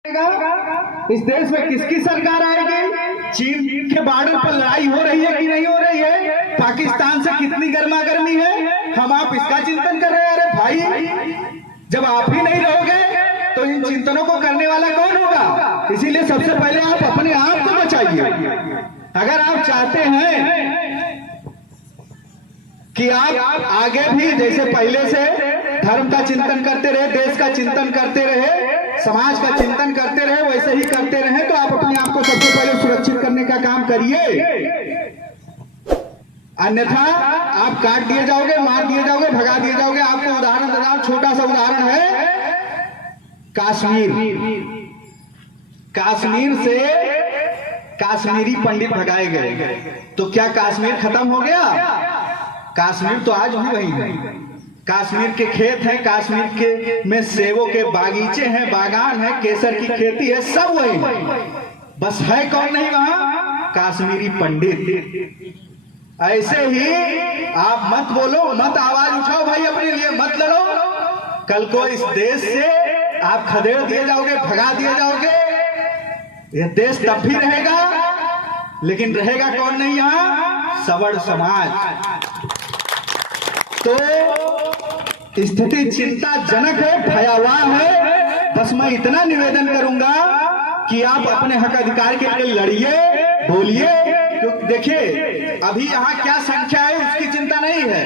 इस देश में किसकी सरकार आएगी? चीन के बॉर्डर पर लड़ाई हो रही है कि नहीं हो रही है? पाकिस्तान से कितनी गर्मा गर्मी है, हम आप इसका चिंतन कर रहे हैं? अरे भाई, जब आप ही नहीं रहोगे तो इन चिंतनों को करने वाला कौन होगा? इसीलिए सबसे पहले आप अपने आप को बचाइए। अगर आप चाहते हैं कि आप आगे भी जैसे पहले से धर्म का चिंतन करते रहे, देश का चिंतन करते रहे, समाज का चिंतन करते रहे, वैसे ही करते रहे, तो आप अपने आप को सबसे पहले सुरक्षित करने का काम करिए। अन्यथा आप काट दिए जाओगे, मार दिए जाओगे, भगा दिए जाओगे। आपको उदाहरण दे रहा हूं, छोटा सा उदाहरण है कश्मीर। कश्मीर से कश्मीरी पंडित भगाए गए, तो क्या कश्मीर खत्म हो गया? कश्मीर तो आज भी वही है। कश्मीर के खेत हैं, कश्मीर के में सेबों के बागीचे हैं, बागान है, केसर की खेती है, सब वही है। बस है कौन नहीं वहां? कश्मीरी पंडित। ऐसे ही आप मत बोलो, मत आवाज उठाओ भाई, अपने लिए मत लड़ो। कल को इस देश से आप खदेड़ दिए जाओगे, भगा दिए जाओगे। यह देश तब भी रहेगा, लेकिन रहेगा कौन नहीं यहां? सवर्ण समाज। तो स्थिति चिंताजनक है, भयावह है। बस मैं इतना निवेदन करूंगा कि आप अपने हक अधिकार के लिए लड़िए, बोलिए। क्योंकि देखिए, अभी यहाँ क्या संख्या है उसकी चिंता नहीं है।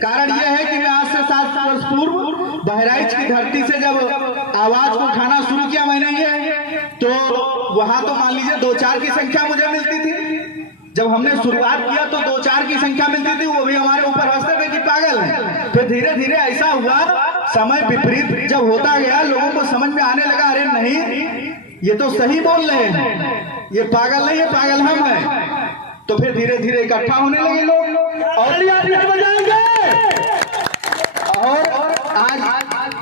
कारण यह है कि मैं आज से 7 वर्ष पूर्व बहराइच की धरती से जब आवाज को उठाना शुरू किया मैंने ये, तो वहां तो मान लीजिए 2-4 की संख्या मुझे मिलती थी। जब हमने शुरुआत किया तो 2-4 की संख्या मिलती थी, वो भी हमारे ऊपर हंसते थे कि पागल है। फिर धीरे धीरे ऐसा हुआ, समय विपरीत जब होता गया, लोगों को समझ में आने लगा, अरे नहीं, ये तो सही बोल रहे हैं, ये पागल नहीं है, पागल हम हैं। तो फिर धीरे धीरे इकट्ठा होने लगे लोग, और आज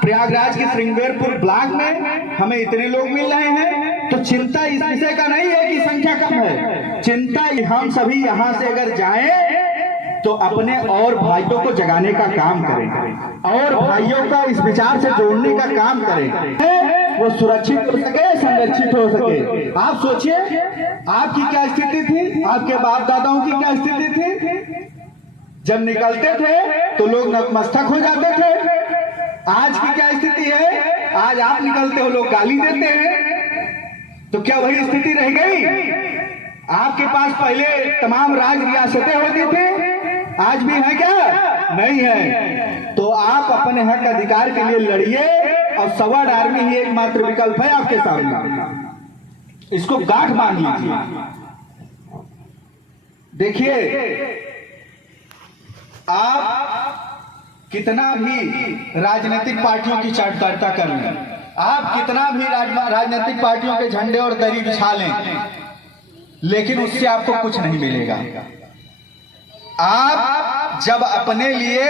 प्रयागराज के श्रृंगेरपुर ब्लॉक में हमें इतने लोग मिल रहे हैं। तो चिंता इस विषय का नहीं है कि संख्या कम है, चिंता हम सभी यहाँ से अगर जाएं तो अपने और भाइयों को जगाने का काम करें, और भाइयों को इस विचार से जोड़ने का काम करें, वो सुरक्षित हो सके, संरक्षित हो सके। आप सोचिए, आपकी क्या स्थिति थी, आपके बाप दादाओं की क्या स्थिति थी? जब निकलते थे तो लोग नतमस्तक हो जाते थे। आज की क्या स्थिति है? आज आप निकलते हो, लोग गाली देते हैं। तो क्या वही स्थिति रह गई? आपके पास पहले तमाम राज रियासतें होती थी, आज भी है क्या? नहीं है। तो आप अपने हक अधिकार के लिए लड़िए, और सवर्ण आर्मी ही एकमात्र विकल्प है आपके सामने। इसको गांठ बांध लीजिए। देखिए, आप कितना भी राजनीतिक पार्टियों की चर्चा कर लें, आप कितना भी राजनीतिक पार्टियों के झंडे और दरी बिछा लें, लेकिन उससे आपको कुछ नहीं मिलेगा। आप जब अपने लिए,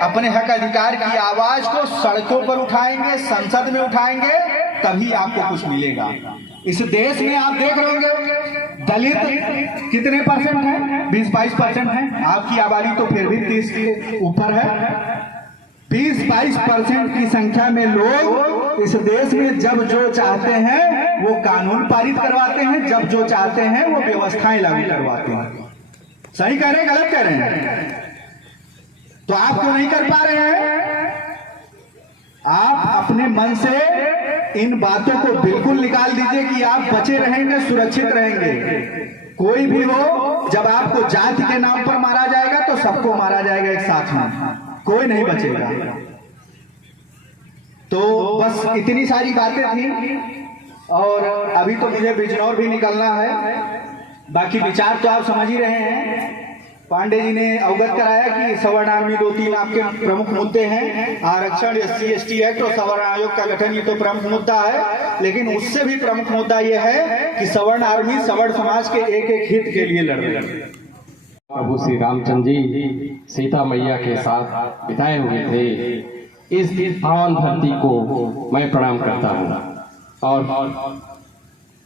अपने हक अधिकार की आवाज को सड़कों पर उठाएंगे, संसद में उठाएंगे, तभी आपको कुछ मिलेगा। इस देश में आप देख रहे होंगे, दलित कितने परसेंट है? 20-22% है। आपकी आबादी तो फिर भी 30 के ऊपर है। 20-22% की संख्या में लोग इस देश में जब जो चाहते हैं वो कानून पारित करवाते हैं, जब जो चाहते हैं वो व्यवस्थाएं लागू करवाते हैं। सही कह रहे हैं, गलत कह रहे हैं? तो आप क्यों नहीं कर पा रहे हैं? आप अपने मन से इन बातों को बिल्कुल निकाल दीजिए कि आप बचे रहेंगे, सुरक्षित रहेंगे। कोई भी हो, जब आपको जाति के नाम पर मारा जाएगा तो सबको मारा जाएगा एक साथ में, कोई नहीं बचेगा। तो बस इतनी सारी बातें थी, और अभी तो मुझे बिजनौर भी निकलना है। बाकी विचार तो आप समझ ही रहे हैं। पांडे जी ने अवगत कराया कि सवर्ण आर्मी 2-3 आपके प्रमुख मुद्दे हैं। आरक्षण, SC/ST एक्ट और सवर्ण आयोग का गठन, ये तो प्रमुख मुद्दा है। लेकिन उससे भी प्रमुख मुद्दा यह है कि सवर्ण आर्मी सवर्ण समाज के एक-एक हित के लिए लड़ रही है। प्रभु श्री रामचंद्र जी सीता मैया के साथ बिताए हुए थे। इस पावन धरती को मैं प्रणाम करता हूँ, और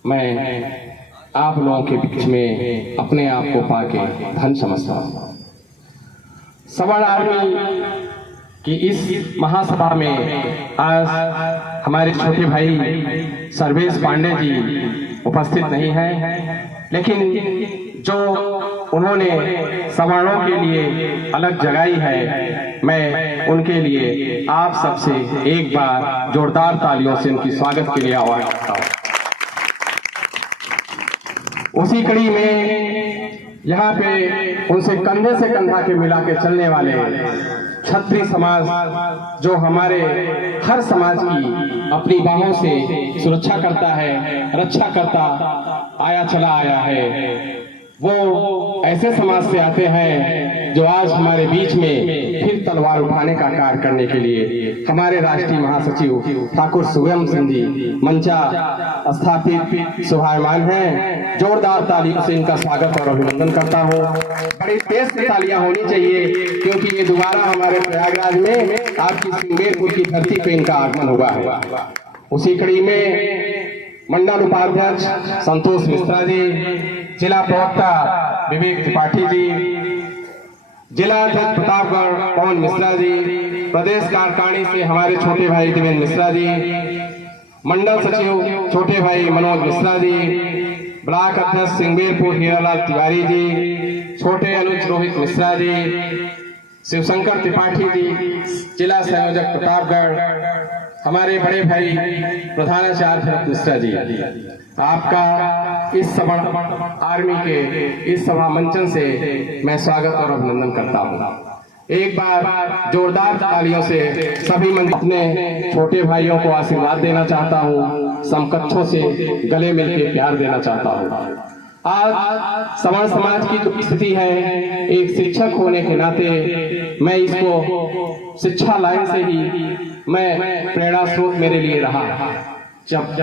मैं आप लोगों के बीच में अपने आप को पाके धन समझता हूँ। सवर्ण आर्मी कि इस महासभा में आज हमारे छोटे भाई सर्वेश पांडे जी उपस्थित नहीं हैं, लेकिन जो उन्होंने सवर्णों के लिए अलग जगाई है, मैं उनके लिए आप सबसे एक बार जोरदार तालियों से उनकी स्वागत के लिए आह्वान करता हूँ। उसी कड़ी में यहाँ पे उनसे कंधे से कंधा के मिला के चलने वाले क्षत्रिय समाज, जो हमारे हर समाज की अपनी बाहों से सुरक्षा करता है, रक्षा करता आया चला आया है, वो ऐसे समाज से आते हैं जो आज हमारे बीच में फिर तलवार उठाने का कार्य करने के लिए हमारे राष्ट्रीय महासचिव ठाकुर सुगम सिंह जी मंचा स्थापित शोभायमान हैं। जोरदार तालियों से इनका स्वागत और अभिनंदन करता हूँ। बड़ी तेज से तालियां होनी चाहिए, क्योंकि ये दोबारा हमारे प्रयागराज में आपकी सिंगेरपुर की धरती पे इनका आगमन हुआ है। उसी कड़ी में मंडल उपाध्यक्ष संतोष मिश्रा जी, जिला प्रवक्ता विवेक त्रिपाठी जी, जिला अध्यक्ष प्रतापगढ़ पवन मिश्रा जी, प्रदेश कार्यकारिणी से हमारे छोटे भाई देवेंद्र मिश्रा जी, मंडल सचिव छोटे भाई मनोज मिश्रा जी, ब्लॉक अध्यक्ष सिंगेरपुर हीरालाल तिवारी जी, छोटे अनुज रोहित मिश्रा जी, शिवशंकर त्रिपाठी जी, जिला संयोजक प्रतापगढ़, हमारे बड़े भाई प्रधानाचार्य भरत मिश्रा जी, आपका इस सवर्ण आर्मी के इस सभा मंचन से मैं स्वागत और अभिनंदन करता हूँ। एक बार जोरदार तालियों से सभी मंच अपने छोटे भाइयों को आशीर्वाद देना चाहता हूँ, समकक्षों से गले मिलकर प्यार देना चाहता हूँ। आज सवर्ण समाज की जो स्थिति है, एक शिक्षक होने के नाते मैं इसको शिक्षा लाइन से ही मैं प्रेरणा स्रोत मेरे लिए रहा। जब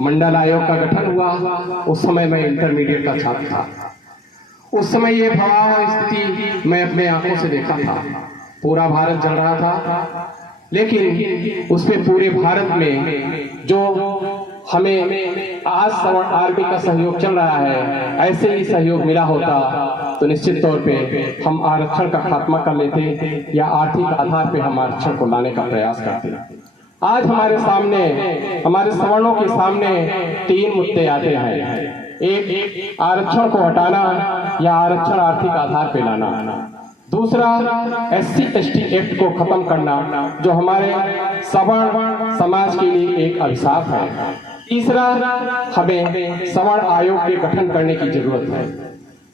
मंडल आयोग का गठन हुआ, उस समय मैं इंटरमीडिएट का छात्र था। उस समय ये भयावह स्थिति मैं अपने आंखों से देखा था। पूरा भारत जल रहा था, लेकिन उस पे पूरे भारत में जो हमें आज सवर्ण आर्मी का सहयोग चल रहा है, ऐसे ही सहयोग मिला होता तो निश्चित तौर पे हम आरक्षण का खात्मा कर लेते या आर्थिक आधार पे हम आरक्षण को लाने का प्रयास करते। आज हमारे सामने, हमारे सवर्णों के सामने 3 मुद्दे आते हैं। एक, आरक्षण को हटाना या आरक्षण आर्थिक आधार पे लाना। दूसरा, SC/ST एक्ट को खत्म करना, जो हमारे सवर्ण समाज के लिए एक अभिशाप है। तीसरा, हमें सवर्ण आयोग के गठन करने की जरूरत है।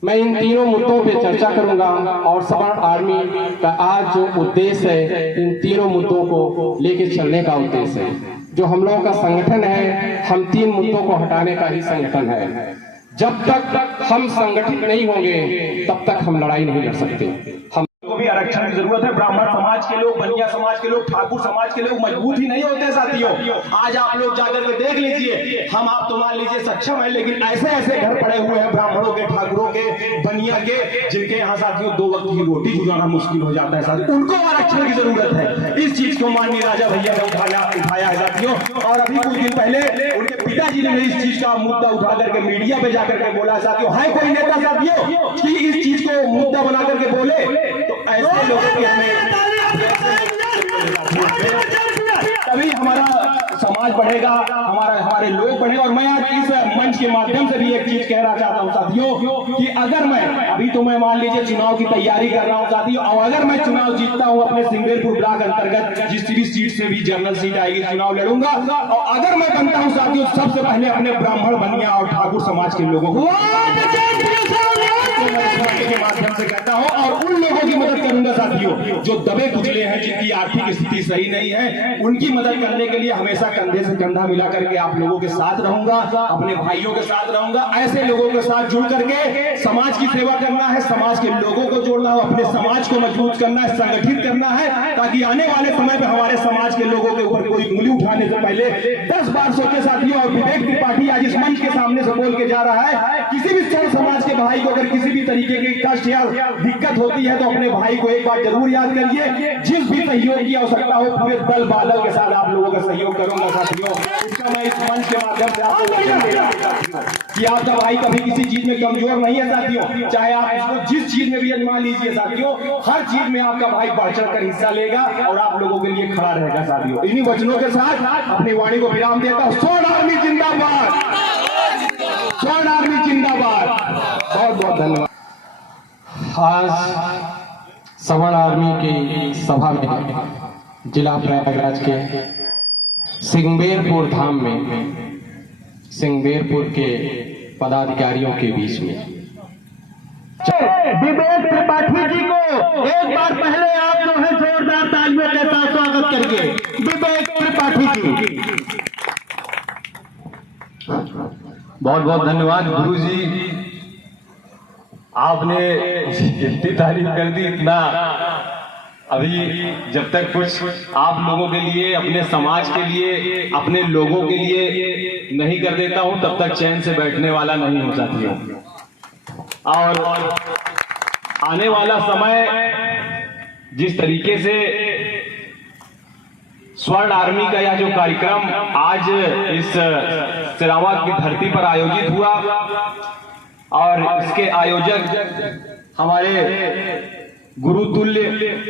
मैं इन तीनों मुद्दों पे चर्चा करूंगा और सवर्ण आर्मी का आज जो उद्देश्य है, इन तीनों मुद्दों को लेके चलने का उद्देश्य है। जो हम लोगों का संगठन है, हम 3 मुद्दों को हटाने का ही संगठन है। जब तक हम संगठित नहीं होंगे, तब तक हम लड़ाई नहीं लड़ सकते। हम भी आरक्षण की जरूरत है। ब्राह्मण समाज के लोग, बनिया समाज के लोग, ठाकुर समाज के लोग मजबूत ही नहीं होते साथियों। आज आप लोग जाकर के देख लीजिए, हम आप तो मान लीजिए सक्षम है, लेकिन ऐसे ऐसे घर पड़े हुए हैं ब्राह्मणों के, ठाकुरों के, बनिया के, जिनके यहाँ साथियों 2 वक्त की रोटी गुजारना मुश्किल हो जाता है साथियों। उनको आरक्षण की जरूरत है। इस चीज को माननीय राजा भैया ने उठाया है साथियों। और अभी कुछ दिन पहले उनके पिताजी ने इस चीज का मुद्दा उठा करके मीडिया पे जाकर के बोला साथियों। है कोई नेता साथियों कि इस चीज को मुद्दा बना करके बोले, तो ऐसे लोगों की हमें तभी हमारा समाज बढ़ेगा, हमारे लोग बढ़ेगा। और मैं आज इस मंच के माध्यम से भी एक चीज कहना चाहता हूं साथियों कि अगर मैं अभी तो मैं मान लीजिए चुनाव की तैयारी कर रहा हूं साथियों, और अगर मैं चुनाव जीतता हूं अपने सिंगेरपुर ब्लॉक अंतर्गत जिस सीट से भी जनरल सीट आएगी चुनाव लड़ूंगा, और अगर मैं बनता हूं साथियों, सबसे पहले अपने ब्राह्मण, बनिया और ठाकुर समाज के लोगों को के माध्यम से कहता हूं, और उन लोगों की मदद करूंगा साथियों जो दबे कुचले हैं, जिनकी आर्थिक स्थिति सही नहीं है। उनकी मदद करने के लिए हमेशा कंधे से कंधा मिला करके आप लोगों के साथ रहूंगा, अपने भाइयों के साथ रहूंगा। ऐसे लोगों के साथ जुड़ करके समाज की सेवा करना है, समाज के लोगों को जोड़ना है, अपने समाज को मजबूत करना है, संगठित करना है, ताकि आने वाले समय में हमारे समाज के लोगों के ऊपर कोई उंगली उठाने से पहले 10 बार सोचे साथियों। और विवेक त्रिपाठी आज इस मंच के सामने से बोल के जा रहा है, किसी भी समाज के भाई को अगर किसी भी तरीके की कष्ट या दिक्कत होती है तो अपने भाई को एक बार जरूर याद करिए। जिस भी सहयोग की आवश्यकता हो पूरे दल बादल के साथ आप लोगों का सहयोग करूंगा साथियों। इसका मैं इस मंच के माध्यम से आपको वचन दे रहा हूं साथियों कि आपका भाई कभी किसी चीज में कमजोर नहीं है साथियों। चाहे आप इसको जिस चीज में भी मान लीजिए साथियों, हर चीज में आपका भाई बढ़ चढ़ कर हिस्सा लेगा और आप लोगों के लिए खड़ा रहेगा साथियों। इन्हीं वचनों के साथ अपनी वाणी को विराम देता हूं। स्वर्ण आर्मी जिंदाबाद, स्वर्ण आर्मी जिंदाबाद। बहुत बहुत धन्यवाद। आज स्वर्ण आर्मी की सभा में जिला प्रयागराज के सिंगबेरपुर धाम में सिंगबेरपुर के पदाधिकारियों के बीच में विवेक त्रिपाठी जी को एक बार पहले आप जो है जोरदार तालियों के साथ स्वागत करिए। विवेक त्रिपाठी जी, बहुत बहुत धन्यवाद गुरु जी, आपने इतनी तारीफ कर दी। इतना अभी जब तक कुछ आप लोगों के लिए, अपने समाज के लिए, अपने लोगों के लिए नहीं कर देता हूं तब तक चैन से बैठने वाला नहीं हो साथियों। और आने वाला समय जिस तरीके से स्वर्ण आर्मी का यह जो कार्यक्रम आज इस सिरावा की धरती पर आयोजित हुआ और इसके आयोजक हमारे गुरुतुल्य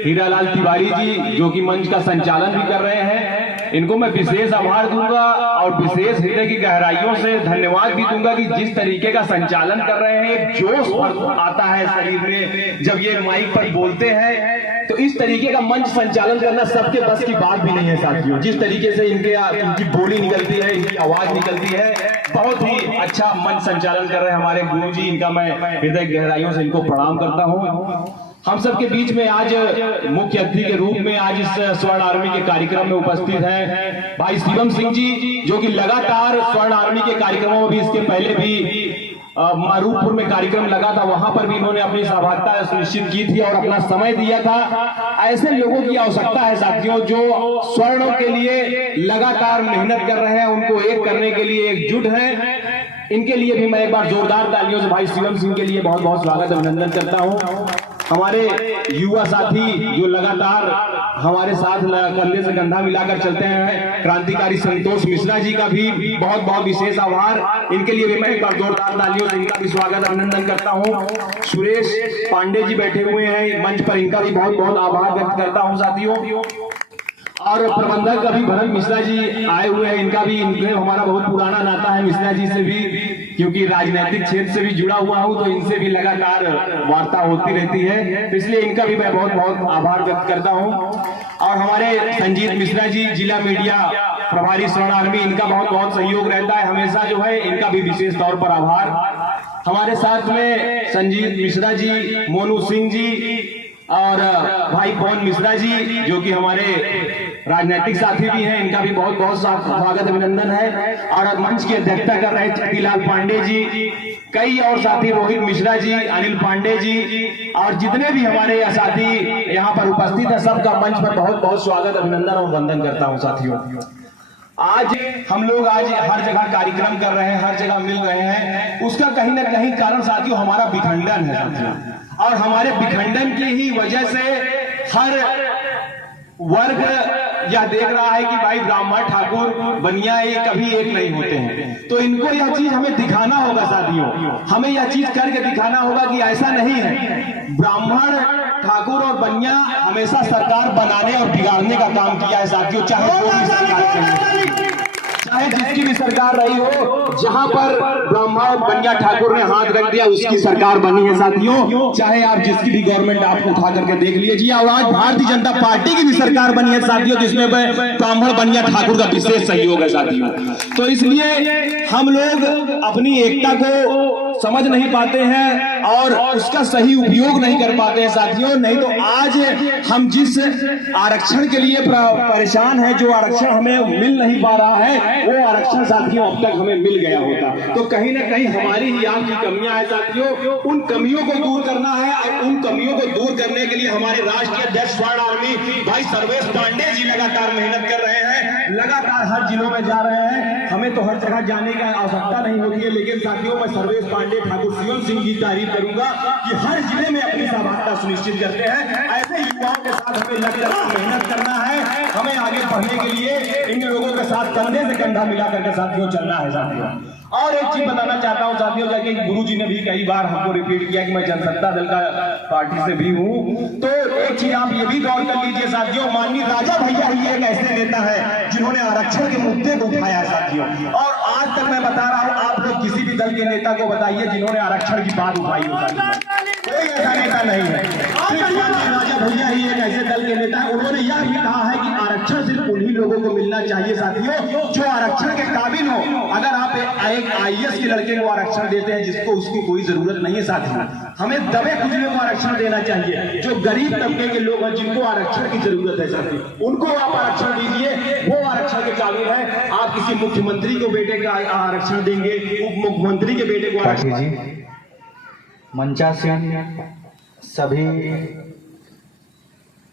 हीरालाल तिवारी जी जो कि मंच का संचालन भी कर रहे हैं, इनको मैं विशेष आभार दूंगा और विशेष हृदय की गहराइयों से धन्यवाद भी दूंगा कि जिस तरीके का संचालन कर रहे हैं, एक जोश आता है शरीर में जब ये माइक पर बोलते हैं। तो इस तरीके का मंच संचालन करना सबके बस की बात भी नहीं है साथियों। जिस तरीके से इनकी बोली निकलती है, इनकी आवाज निकलती है, बहुत ही अच्छा मंच संचालन कर रहे हैं हमारे गुरु जी। इनका मैं हृदय गहराइयों से इनको प्रणाम करता हूँ। हम सबके बीच में आज मुख्य अतिथि के रूप में आज इस स्वर्ण आर्मी के कार्यक्रम में उपस्थित हैं भाई शिवम सिंह जी, जो कि लगातार स्वर्ण आर्मी के कार्यक्रमों में भी, इसके पहले भी मारूपुर में कार्यक्रम लगा था, वहां पर भी इन्होंने अपनी सहभागिता सुनिश्चित की थी और अपना समय दिया था। ऐसे लोगों की आवश्यकता है साथियों जो स्वर्णों के लिए लगातार मेहनत कर रहे हैं, उनको एक करने के लिए एकजुट हैं। इनके लिए भी मैं एक बार जोरदार तालियों से भाई शिवम सिंह के लिए बहुत बहुत स्वागत अभिनंदन करता हूं। हमारे युवा साथी जो लगातार हमारे साथ कंधे से कंधा मिलाकर चलते हैं, क्रांतिकारी संतोष मिश्रा जी का भी बहुत बहुत विशेष आभार। इनके लिए भी मैं एक बार जोरदार तालियों से इनका भी स्वागत अभिनंदन करता हूं। सुरेश पांडे जी बैठे हुए हैं मंच पर, इनका भी बहुत बहुत आभार व्यक्त करता हूं साथियों। और प्रबंधक अभी भरत मिश्रा जी आए हुए हैं, इनका भी, इनके हमारा बहुत पुराना नाता है मिश्रा जी से भी, क्योंकि राजनीतिक क्षेत्र से भी जुड़ा हुआ हूं तो इनसे भी लगातार वार्ता होती रहती है, तो इसलिए इनका भी मैं बहुत बहुत आभार व्यक्त करता हूं। और हमारे संजीत मिश्रा जी जिला मीडिया प्रभारी स्वर्ण आर्मी, इनका बहुत बहुत सहयोग रहता है हमेशा जो है, इनका भी विशेष तौर पर आभार। हमारे साथ में संजीत मिश्रा जी, मोनू सिंह जी और भाई पवन मिश्रा जी जो कि हमारे राजनीतिक साथी भी हैं, इनका भी बहुत बहुत स्वागत अभिनंदन है। और मंच की अध्यक्षता कर रहे चंदीलाल पांडे जी, कई और साथी, रोहित मिश्रा जी, अनिल पांडे जी और जितने भी हमारे साथी यहाँ पर उपस्थित है, सबका मंच पर बहुत बहुत स्वागत अभिनंदन और वंदन करता हूँ साथियों। आज हम लोग आज हर जगह कार्यक्रम कर रहे हैं, हर जगह मिल रहे हैं, उसका कहीं ना कहीं कारण साथियों हमारा विखंडन है साथियों। और हमारे विखंडन की ही वजह से हर वर्ग यह देख रहा है कि भाई ब्राह्मण ठाकुर बनिया ये कभी एक नहीं होते हैं, तो इनको यह चीज हमें दिखाना होगा साथियों, हमें यह चीज करके दिखाना होगा कि ऐसा नहीं है। ब्राह्मण ठाकुर और बनिया हमेशा सरकार बनाने और बिगाड़ने का काम किया है साथियों, चाहे जो भी सरकार चाहे जिसकी भी सरकार रही हो, जहां पर ब्राह्मण बनिया ठाकुर ने हाथ रख दिया उसकी सरकार बनी है साथियों। चाहे आप जिसकी भी गवर्नमेंट आप उठा करके देख लीजिए, और आज भारतीय जनता पार्टी की भी सरकार बनी है साथियों, जिसमें ब्राह्मण बनिया ठाकुर का विशेष सहयोग है साथियों। तो इसलिए हम लोग अपनी एकता को समझ नहीं पाते हैं और उसका सही उपयोग नहीं कर पाते हैं साथियों। नहीं तो आज हम जिस आरक्षण के लिए परेशान हैं, जो आरक्षण हमें मिल नहीं पा रहा है, वो आरक्षण साथियों अब तक हमें मिल गया होता। तो कहीं ना कहीं हमारी ही आपकी कमियां हैं साथियों, उन कमियों को दूर करना है। और उन कमियों को दूर करने के लिए हमारे राष्ट्रीय अध्यक्ष स्वर्ण आर्मी भाई सर्वेश पांडे जी लगातार मेहनत कर रहे हैं। लगातार हर जिलों में जा रहे हैं। हमें तो हर जगह जाने की आवश्यकता नहीं होती है, लेकिन साथियों मैं सर्वेश पांडे ठाकुर शिवम सिंह की तारीफ करूंगा कि हर जिले में अपनी सहभागिता सुनिश्चित करते हैं। ऐसे युवाओं के साथ हमें लगकर मेहनत करना है, हमें आगे बढ़ने के लिए इन लोगों के साथ कंधे से कंधा मिला करके साथियों चलना है साथियों। और एक चीज बताना चाहता हूं साथियों, जाके गुरुजी ने भी कई बार हमको रिपीट किया कि मैं जनसत्ता दल का पार्टी से भी हूं, तो एक चीज आप ये भी गौर कर लीजिए साथियों, माननीय राजा भैया ही एक ऐसे नेता है जिन्होंने आरक्षण के मुद्दे को उठाया साथियों। और आज तक मैं बता रहा हूं, आप लोग किसी भी दल के नेता को बताइए जिन्होंने आरक्षण की बात उठाई हो, कोई ऐसा नेता नहीं है। राजा भैया ही एक ऐसे दल के नेता है, उन्होंने यह भी कहा है कि आरक्षण सिर्फ उन्हीं लोगों को मिलना चाहिए साथियों जो आरक्षण के काबिल हो। अगर आप एक IAS के लड़के को आरक्षण देते हैं जिसको उसकी कोई जरूरत नहीं है साथियों, हमें दबे कुचले को आरक्षण देना चाहिए। जो गरीब तबके के लोग हैं जिनको आरक्षण की जरूरत है साथियों, उनको आप आरक्षण दीजिए, वो आरक्षण के काबिल है। आप किसी मुख्यमंत्री को बेटे का आरक्षण देंगे, उप मुख्यमंत्री के बेटे को आरक्षण। मंचासीन सभी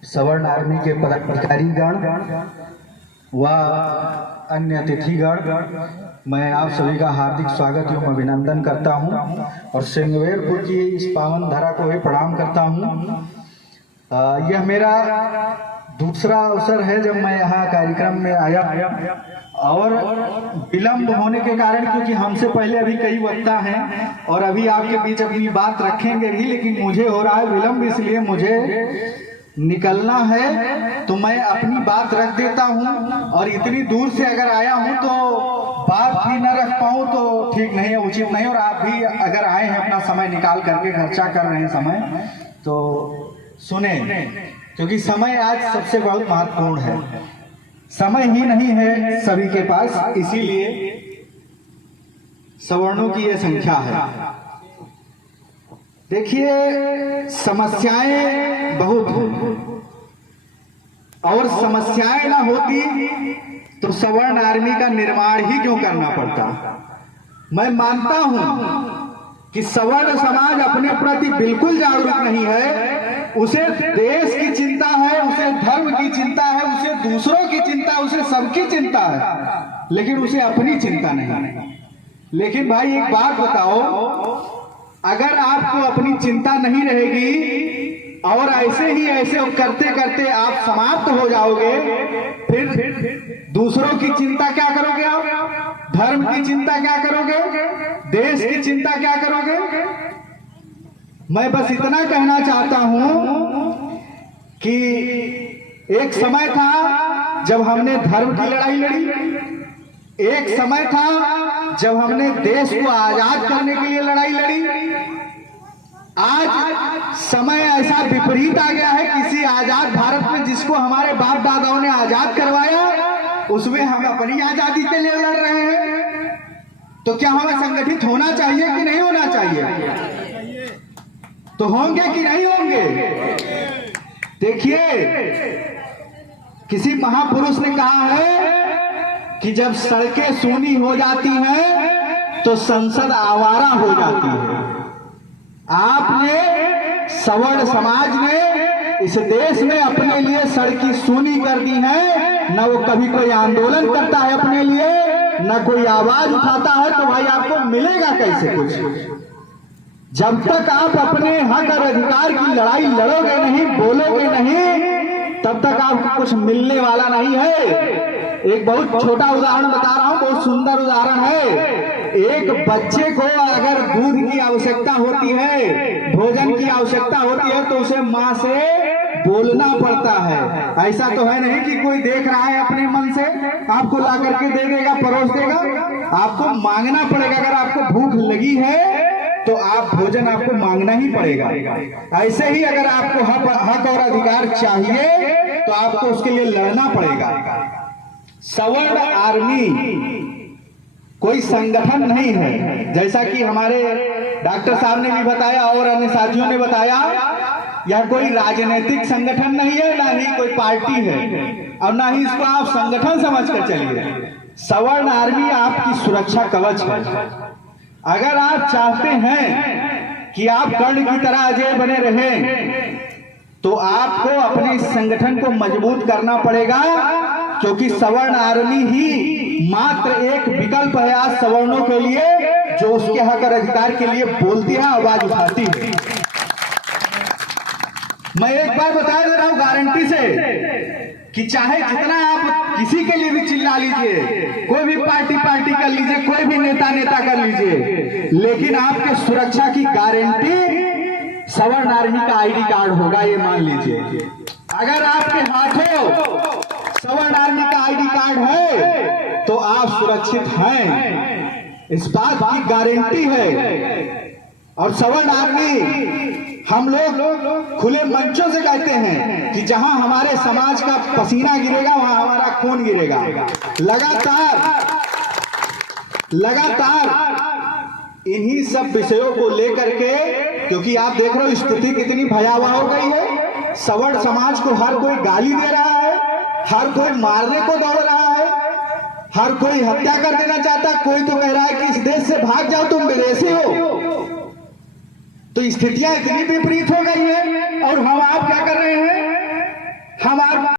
सवर्ण आर्मी के पदाधिकारीगण व अन्य अतिथिगण, मैं आप सभी का हार्दिक स्वागत एवं अभिनंदन करता हूं और सिंगवेरपुर की इस पावन धरा को भी प्रणाम करता हूं। यह मेरा दूसरा अवसर है जब मैं यहाँ कार्यक्रम में आया, और विलंब होने के कारण, क्योंकि हमसे पहले अभी कई वक्ता हैं और अभी आपके बीच अपनी बात रखेंगे भी, लेकिन मुझे हो रहा है विलंब, इसलिए मुझे निकलना है तो मैं अपनी बात रख देता हूं। और इतनी दूर से अगर आया हूं तो बात भी न रख पाऊं तो ठीक नहीं है, उचित नहीं। और आप भी अगर आए हैं अपना समय निकाल करके, खर्चा कर रहे हैं समय, तो सुने, क्योंकि समय आज सबसे बहुत महत्वपूर्ण है। समय ही नहीं है सभी के पास, इसीलिए सवर्णों की यह संख्या है। देखिए, समस्याएं बहुत हैं, और समस्याएं ना होती तो सवर्ण आर्मी का निर्माण ही क्यों करना पड़ता। मैं मानता हूं कि सवर्ण समाज अपने प्रति बिल्कुल जागरूक नहीं है, उसे देश की चिंता है, उसे धर्म की चिंता है, उसे दूसरों की चिंता, उसे सबकी चिंता है, लेकिन उसे अपनी चिंता नहीं। लेकिन भाई एक बात बताओ, अगर आपको अपनी चिंता नहीं रहेगी और ऐसे करते करते आप समाप्त हो जाओगे, फिर दूसरों की चिंता क्या करोगे आप? धर्म की चिंता क्या करोगे? देश की चिंता क्या करोगे? मैं बस इतना कहना चाहता हूं कि एक समय था जब हमने धर्म की लड़ाई लड़ी, एक समय था जब हमने देश को आजाद करने के लिए लड़ाई लड़ी। आज समय ऐसा विपरीत आ गया है, किसी आजाद भारत में जिसको हमारे बाप दादाओं ने आजाद करवाया, उसमें हम अपनी आजादी के लिए लड़ रहे हैं। तो क्या हमें संगठित होना चाहिए कि नहीं होना चाहिए? तो होंगे कि नहीं होंगे? देखिए, किसी महापुरुष ने कहा है कि जब सड़कें सूनी हो जाती हैं तो संसद आवारा हो जाती है। आपने, सवर्ण समाज ने इस देश में अपने लिए सड़कें सूनी कर दी हैं, न वो कभी कोई आंदोलन करता है अपने लिए, न कोई आवाज उठाता है, तो भाई आपको मिलेगा कैसे कुछ? जब तक आप अपने हक और अधिकार की लड़ाई लड़ोगे नहीं, बोलोगे नहीं, तब तक आपको कुछ मिलने वाला नहीं है। एक बहुत छोटा उदाहरण बता रहा हूं, बहुत सुंदर उदाहरण है। एक बच्चे को अगर दूध की आवश्यकता होती है, भोजन की आवश्यकता होती है, तो उसे माँ से बोलना पड़ता है। ऐसा तो है नहीं कि कोई देख रहा है अपने मन से आपको ला करके दे देगा, परोस देगा। आपको मांगना पड़ेगा। अगर आपको भूख लगी है तो आप भोजन आपको मांगना ही पड़ेगा। ऐसे ही अगर आपको हक और अधिकार चाहिए तो आपको उसके लिए लड़ना पड़ेगा। सवर्ण आर्मी कोई संगठन नहीं है, जैसा कि हमारे डॉक्टर साहब ने भी बताया और अन्य साथियों ने बताया। यह कोई राजनीतिक संगठन नहीं है, ना ही कोई पार्टी है, और ना ही इसको आप संगठन समझकर चलिए। सवर्ण आर्मी आपकी सुरक्षा कवच है। अगर आप चाहते हैं कि आप कर्ण की तरह अजय बने रहें, तो आपको अपने इस संगठन को मजबूत करना पड़ेगा क्योंकि सवर्ण आर्मी ही मात्र एक विकल्प है आज सवर्णों के लिए, जो उसके हक और अधिकार के लिए बोलती है, आवाज उठाती है। मैं एक बार बता दे रहा हूं गारंटी से कि चाहे जितना आप किसी के लिए भी चिल्ला लीजिए, कोई भी पार्टी कर लीजिए, कोई भी नेता कर लीजिए, लेकिन आपके सुरक्षा की गारंटी सवर्ण आर्मी का आईडी कार्ड होगा, ये मान लीजिए। अगर आपके हाथों सवर्ण आर्मी का आईडी कार्ड है तो आप सुरक्षित हैं, इस बात की गारंटी है। और सवर्ण आर्मी हम लोग खुले मंचों से कहते हैं कि जहां हमारे समाज का पसीना गिरेगा वहां हमारा खून गिरेगा। लगातार इन्हीं सब विषयों को लेकर के, क्योंकि आप देख रहे हो स्थिति कितनी भयावह हो गई है। सवर्ण समाज को हर कोई गाली दे रहा है, हर कोई मारने को दौड़ रहा है, हर कोई हत्या कर देना चाहता है, कोई तो कह रहा है कि इस देश से भाग जाओ, तुम विदेशी हो। तो स्थितियां इतनी विपरीत हो गई है और हम आप क्या कर रहे हैं, हम आप